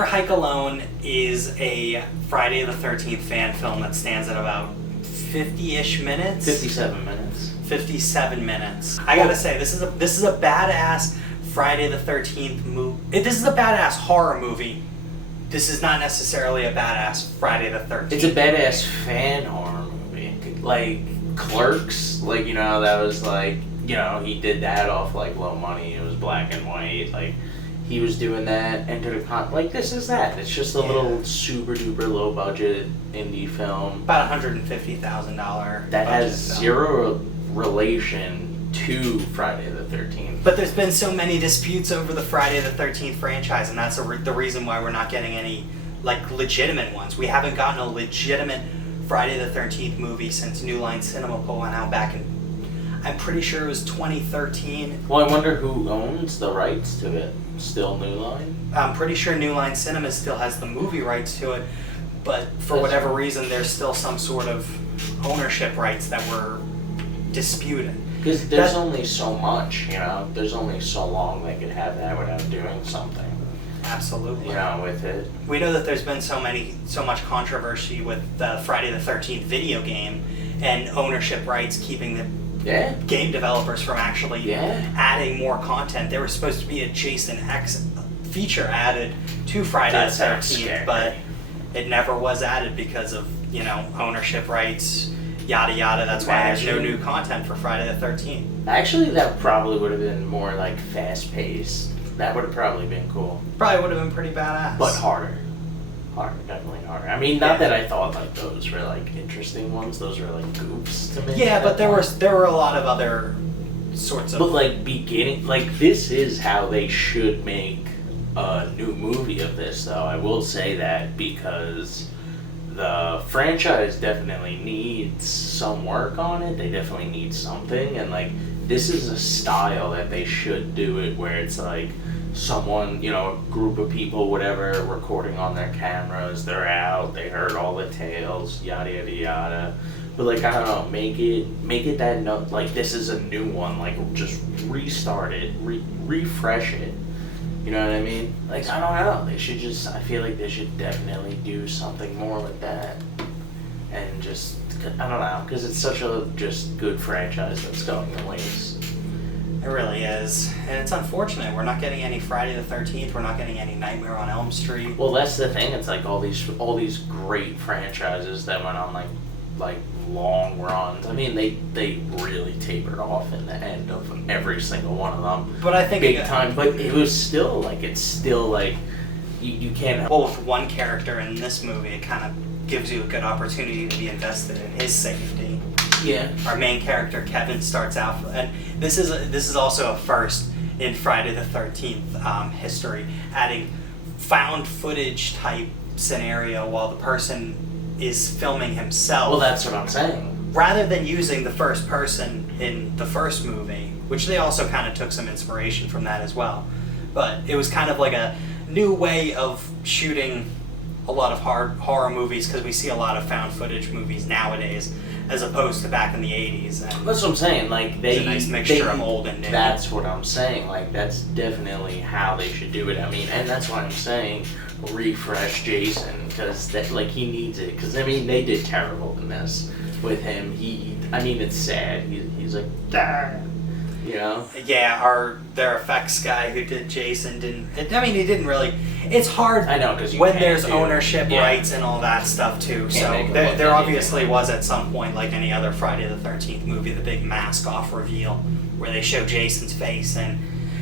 Never Hike Alone is a Friday the 13th fan film that stands at about 50-ish minutes. 57 minutes. 57 minutes. I gotta say, this is a badass Friday the 13th movie. This is a badass horror movie. This is not necessarily a badass Friday the 13th. It's a badass fan horror movie. Like Clerks, like, you know, that was like, you know, he did that off like low money. It was black and white. Like, he was doing that. Like, this is that. It's just a little super duper low budget indie film. About $150,000. That has zero relation to Friday the 13th. But there's been so many disputes over the Friday the 13th franchise, and that's the reason why we're not getting any, like, legitimate ones. We haven't gotten a legitimate Friday the 13th movie since New Line Cinema went out back in, I'm pretty sure it was 2013. Well, I wonder who owns the rights to it. Still New Line? I'm pretty sure New Line Cinema still has the movie rights to it, but for whatever reason, there's still some sort of ownership rights that were disputed. Because there's only so much, you know? There's only so long they could have that without doing something. Absolutely. You know, with it. We know that there's been so much controversy with the Friday the 13th video game and ownership rights keeping the game developers from actually adding more content. There was supposed to be a Jason X feature added to Friday the 13th, but it never was added because of, you know, ownership rights, yada yada. That's why there's no new content for Friday the 13th. Actually, that probably would have been more like fast paced. That would have probably been cool. Probably would have been pretty badass. But harder. Harder, definitely harder. I mean, not that I thought like those were like interesting ones. Those were like goofs to me. Yeah, but there were a lot of other sorts of. But like beginning, like this is how they should make a new movie of this, though. I will say that because the franchise definitely needs some work on it. They definitely need something, and like this is a style that they should do it where it's like someone, you know, a group of people, whatever, recording on their cameras, they're out, they heard all the tales, yada yada yada. But like, I don't know, make it that note, like this is a new one, like just restart it, refresh it. You know what I mean? Like, I don't know, they should just, I feel like they should definitely do something more with that. And just, I don't know, because it's such a just good franchise that's going to waste. It really is. And it's unfortunate. We're not getting any Friday the 13th. We're not getting any Nightmare on Elm Street. Well, that's the thing. It's like all these great franchises that went on like long runs. I mean, they really tapered off in the end of every single one of them. But I think big time. But it was still like, it's still like you can't. Well, with one character in this movie, it kind of gives you a good opportunity to be invested in his safety. Yeah. Our main character Kevin starts out, and this is also a first in Friday the 13th history, adding found footage type scenario while the person is filming himself. Well, that's what I'm saying. Rather than using the first person in the first movie, which they also kind of took some inspiration from that as well, but it was kind of like a new way of shooting a lot of horror movies, because we see a lot of found footage movies nowadays as opposed to back in the 80s. And that's what I'm saying. Like it's a nice mixture of old and new. That's what I'm saying. Like that's definitely how they should do it. I mean, and that's why I'm saying refresh Jason, because like he needs it. Because I mean, they did terrible in this with him. I mean, it's sad. He's like, Dah! You know? Yeah, their effects guy who did Jason he didn't really. It's hard. I know, because when there's ownership rights and all that stuff too. So there obviously was at some point, like any other Friday the 13th movie, the big mask off reveal where they show Jason's face and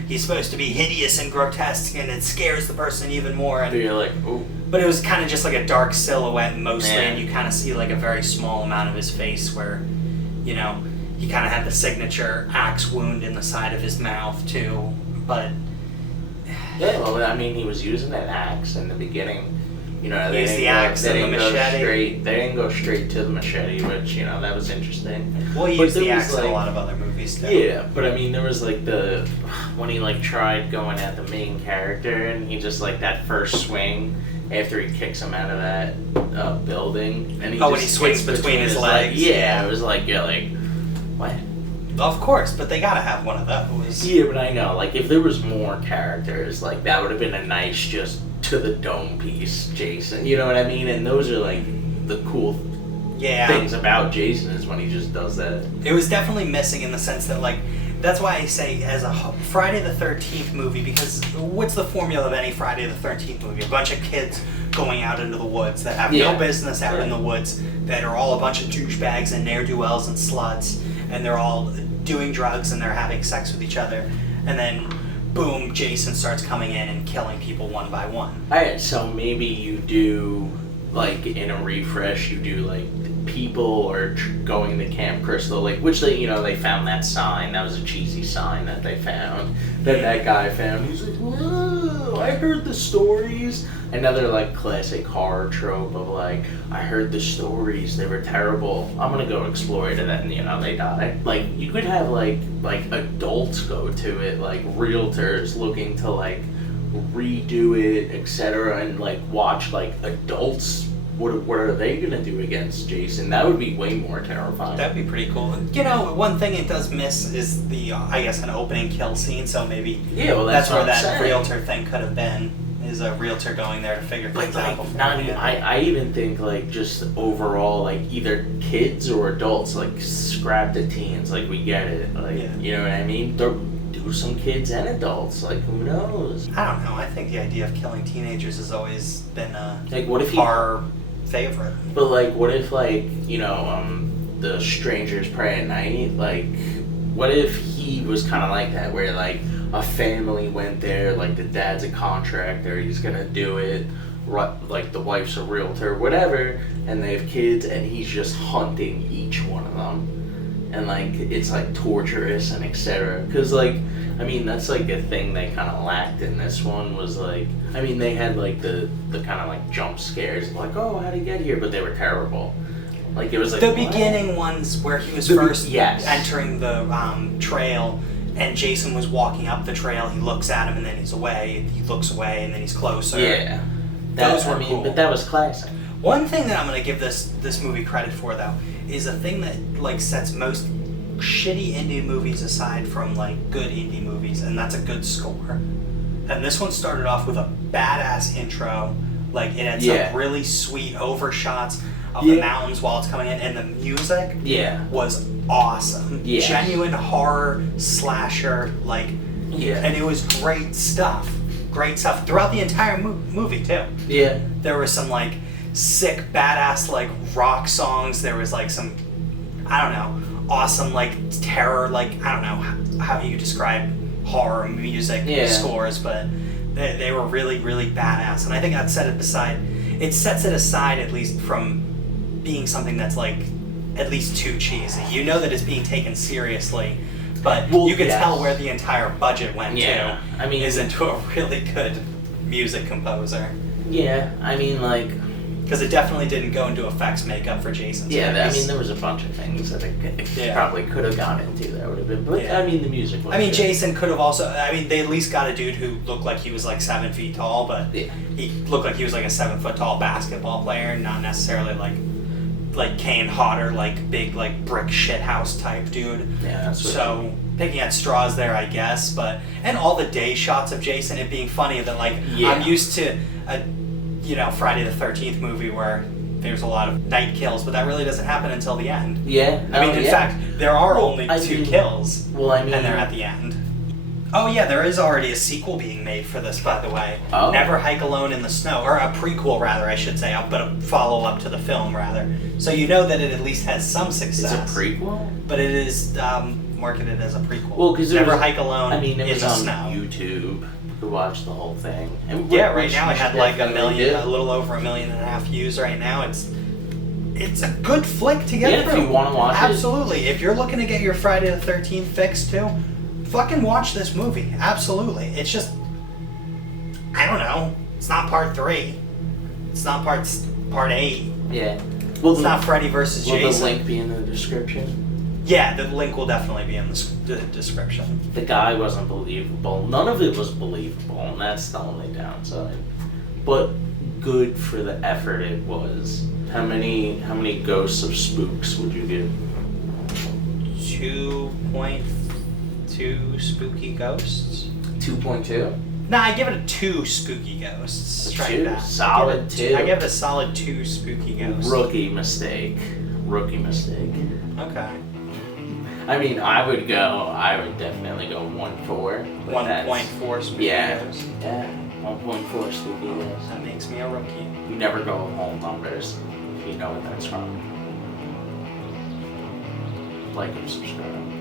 he's supposed to be hideous and grotesque and it scares the person even more. And you're like, ooh. But it was kind of just like a dark silhouette mostly, and you kind of see like a very small amount of his face where, you know, he kind of had the signature axe wound in the side of his mouth too, but. Yeah, well, I mean, he was using that axe in the beginning. You know, they didn't go straight to the machete, which, you know, that was interesting. Well, he used the axe in a lot of other movies too. Yeah, but I mean, there was like when he like tried going at the main character, and he just like that first swing after he kicks him out of that building, and when he swings between his legs. Yeah, it was like, you're like, what? Of course, but they gotta have one of those. Yeah, but I know, like, if there was more characters, like, that would have been a nice just to the dome piece Jason. You know what I mean? And those are like the cool things about Jason is when he just does that. It was definitely missing in the sense that, like, that's why I say as a Friday the 13th movie, because what's the formula of any Friday the 13th movie? A bunch of kids going out into the woods that have no business out in the woods, that are all a bunch of douchebags and ne'er-do-wells and sluts, and they're all doing drugs and they're having sex with each other, and then boom, Jason starts coming in and killing people one by one. Alright, so maybe you do, like, in a refresh, you do, like, people are going to Camp Crystal Lake, which they found that sign. That was a cheesy sign that they found. That guy found. He's like, whoa, I heard the stories. Another, like, classic horror trope of, like, I heard the stories. They were terrible. I'm gonna go explore it, and then, they die. Like, you could have, like adults go to it, like, realtors looking to, like, redo it, etc., and, like, watch, like, adults. What are they gonna do against Jason? That would be way more terrifying. That'd be pretty cool. One thing it does miss is the, I guess, an opening kill scene. So maybe that's where that realtor thing could have been. Is a realtor going there to figure things out. I even think, like, just overall, like, either kids or adults, like, scrap the teens. Like, we get it. Like, you know what I mean? Do some kids and adults. Like, who knows? I don't know. I think the idea of killing teenagers has always been a horror favorite. But, like, what if, like, the Strangers Pray at Night, like, what if he was kind of like that, where, like, a family went there, like, the dad's a contractor, he's gonna do it, like, the wife's a realtor, whatever, and they have kids, and he's just hunting each one of them. And, like, it's, like, torturous and etc. Because, like, I mean, that's, like, a thing they kind of lacked in this one was, like, I mean, they had, like, the kind of, like, jump scares, like, oh, how'd he get here? But they were terrible. Like, it was, like, the beginning ones where he was first entering the trail, and Jason was walking up the trail, he looks at him, and then he's away, he looks away, and then he's closer. Yeah. Those were cool. But that was classic. One thing that I'm going to give this movie credit for, though, is a thing that, like, sets most shitty indie movies aside from, like, good indie movies, and that's a good score. And this one started off with a badass intro. Like, it had some really sweet overshots of the mountains while it's coming in, and the music was awesome. Yeah. Genuine horror, slasher, like, and it was great stuff. Great stuff throughout the entire movie, too. Yeah. There was some, like, sick, badass, like, rock songs. There was, like, some, I don't know, awesome, like, terror, like, I don't know how you describe horror music scores, but they were really, really badass. And I think that sets it aside at least from being something that's, like, at least too cheesy. You know that it's being taken seriously, but you can tell where the entire budget went to. I mean, is into a really good music composer. Yeah, I mean, like, because it definitely didn't go into effects makeup for Jason's face. I mean, there was a bunch of things that it probably could have gone into that would have been, but I mean, the music was good. Jason could have also, they at least got a dude who looked like he was like 7 feet tall, but he looked like he was like a 7 foot tall basketball player, not necessarily like Kane Hodder, like big, like brick shithouse type dude. Yeah, that's what so picking at straws there, I guess, and all the day shots of Jason, it being funny that, like, I'm used to a Friday the 13th movie where there's a lot of night kills, but that really doesn't happen until the end. Yeah. In fact, there are only two kills. And they're at the end. Oh yeah, there is already a sequel being made for this, by the way. Oh. Never Hike Alone in the Snow, or a prequel rather, I should say, but a follow-up to the film rather. So you know that it at least has some success. It's a prequel? But it is marketed as a prequel. Well, because Never Hike Alone it in was the on Snow. YouTube. To watch the whole thing. And right now it had like a little over 1.5 million views right now. It's a good flick to get through. If you want to watch Absolutely. If you're looking to get your Friday the 13th fix too, fucking watch this movie. Absolutely. It's just, I don't know. It's not part 3. It's not part 8. Yeah. Well, it's not Freddy versus Jason. Will the link be in the description? Yeah, the link will definitely be in the description. The guy wasn't believable. None of it was believable, and that's the only downside. But good for the effort it was. How many Ghosts of Spooks would you give? 2.2 spooky ghosts. 2.2? Nah, I give it a 2 spooky ghosts. Two? Solid 2. I give it a solid 2 spooky ghosts. Rookie mistake. Okay. I mean, I would definitely go 1.4. 1.4 spooky ghosts. Yeah, 1.4 spooky ghosts. That makes me a rookie. You never go whole numbers. You know what that's from. Like and subscribe.